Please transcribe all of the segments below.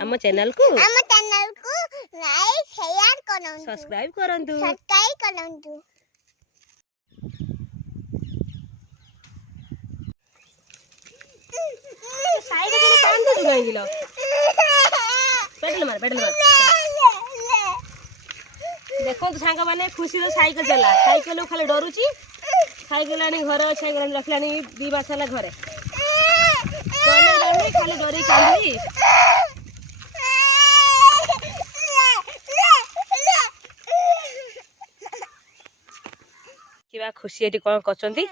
आम चैनल को like share करंतु सब्सक्राइब करंतु साइकिल कान तो गाइलो पेडल मार देखो तो सांग माने खुशी रो साइकिल चला साइकिल खाली डरुची साइकिल आनी घर साइकिल रखलानी 2 मास होला घरे चले जानी खाली डरी कांदी किबा खुशी एटी कोन करचंती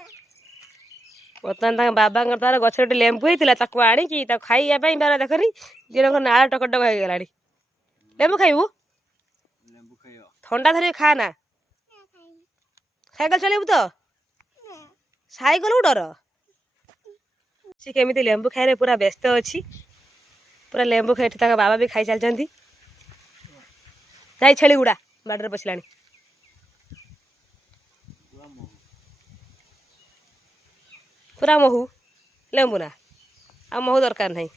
बर्तमान तक बाबा तार गछ गोटे लेंबू होता आनी खाइया बार देखनी दिन को नाल टकटक हो गला लेंबू खाइबू ठंडा धर खा ना साइकिल चलेबू तो साइकिल को डर सी केमी लेंबू खाए पूरा व्यस्त अच्छी पूरा लेंबू खाई बाबा भी खाई चलती जाई छेली गुड़ा बाड़े बसला पूरा महू लेंबू ना आ महू दरकार नहीं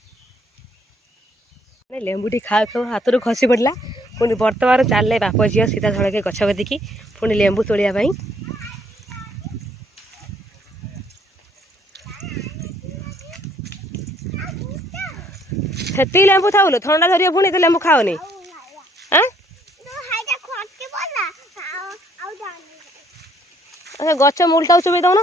लेंबूटी खाऊ खाऊ हाथ रू खसी पड़ा पुणी बर्तमान चल बाप झील सीधा धड़के गछ कदिकी पुणी लेंबू तोड़िया से लेंबू थाउनु ठंडा धरिया पुणी तो लेंबू खाओनी गछ मूलटा चुबे दौन